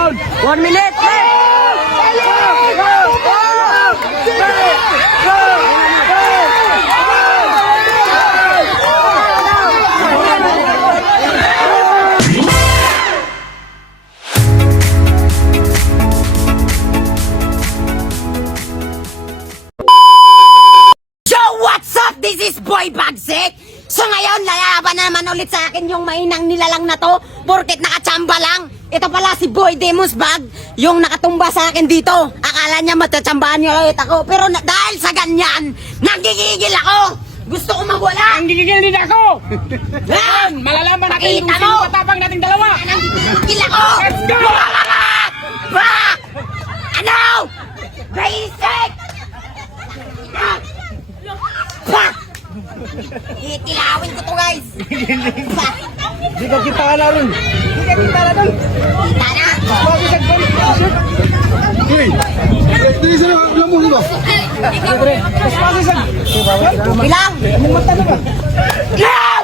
down. One minute left. This is Boy Bagsik! So ngayon, lalaban naman ulit sa akin yung mainang nilalang na to, porket nakachamba lang. Ito pala si Boy Demos Bag, yung nakatumba sa akin dito. Akala niya matatsambahan niya ulit ako, pero na- dahil sa ganyan, nagigigil ako. Gusto ko mawala. Ang gigigil din ako! Yan! Malalaman natin kung Pakita sino mo! matapang nating dalawa! Nagigigil ako. Let's go! Ba! Ano? Basic! Ba! Itilawin ko to guys. Ba! Di ka kita ka na rin! Na na. Mas. Bilang. Anong mata na ba? Bilang!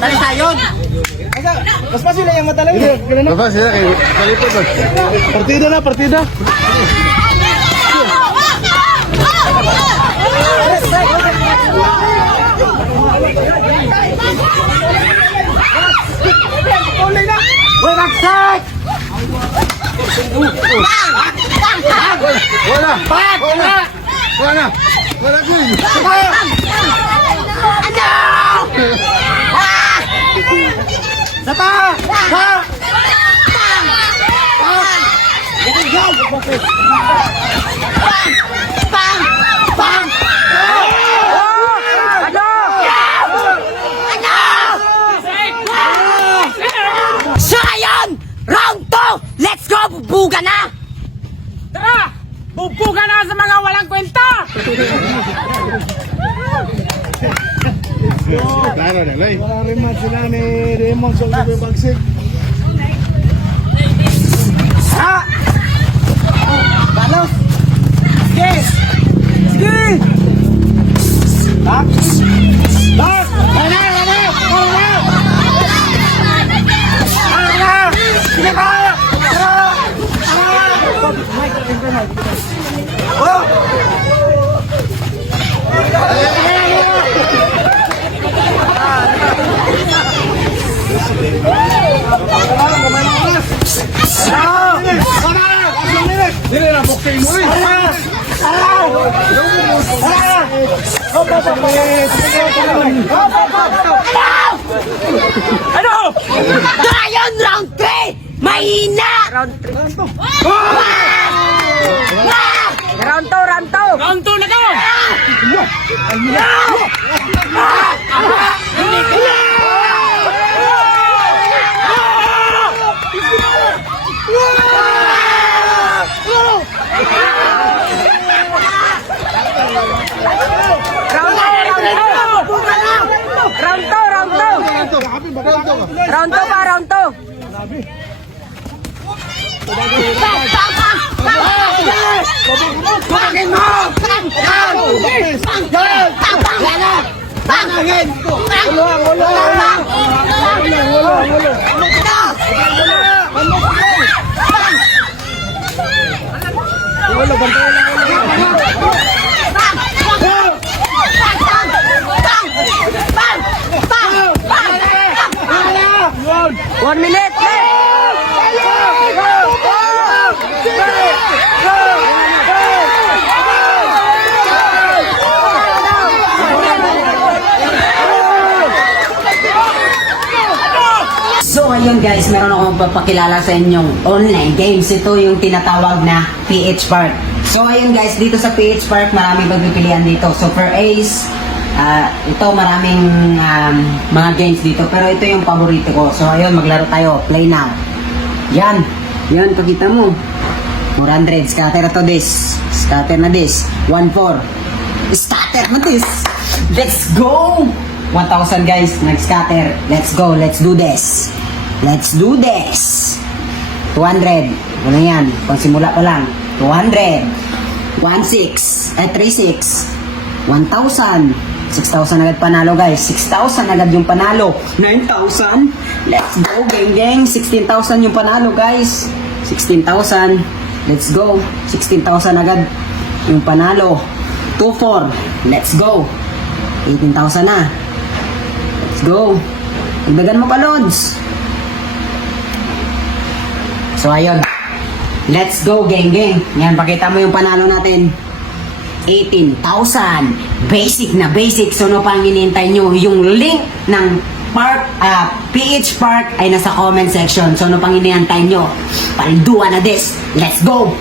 Dali sayon! Mas pa sila yung mata lang yun. Baba sila kay kalipot. Partida na, partida. Uy, Bagsak! Wala. Wala! Wala. Wala yun. Ano? Sa pa! Ha! Bang! Bang! Ano? Ano? So ngayon, round 2! Let's go! Bubuga na! Tara! Bubuga na sa mga walang kwenta! Klaro na, lay. Wala rin man sila ni Raymond sa Ube Bagsik. Ha! Balos! Sige! Sige! Bak! Ano? Ngayon, round 3! Mahina! Round 3. Ah! Round 2, round 2. Round 2 na to. Round 2, round 2. Round 2, round 2. Happy ba daw to? Round 2 pa, round 2. Bang! Bang! Bang! Bangin mo! Bang! Bang! Bang! Bang! Bang! Bang! Bang! One minute. So ayun guys, meron akong papakilala sa inyong online games. Ito yung tinatawag na PH Park. So ayun guys, dito sa PH Park, marami pagpipilian dito. So for Ace, ah, ito maraming um, mga games dito. Pero ito yung paborito ko. So ayun, maglaro tayo. Play now. Yan. Yan, pakita mo. 400. Scatter to this. Scatter na this. 1-4. Scatter na this. Let's go! 1,000 guys, nag-scatter. Let's go, let's do this. Let's do this. 200. Ano yan? Pang simula pa lang. 200. 1,600. Eh, 3,600. 1,000. 6,000 agad panalo guys. 6,000 agad yung panalo. 9,000. Let's go, gang gang. 16,000 yung panalo guys. 16,000. Let's go. 16,000 agad yung panalo. 2,400. Let's go. 18,000 na. Let's go. Dagdagan mo pa, Lods. So, ayun. Let's go, geng, geng. Yan, pakita mo yung panalo natin. 18,000. Basic na basic. So, ano pang hinihintay nyo? Yung link ng Park, ah, PH Park ay nasa comment section. So, ano pang hinihintay nyo? Palduan na this. Let's go!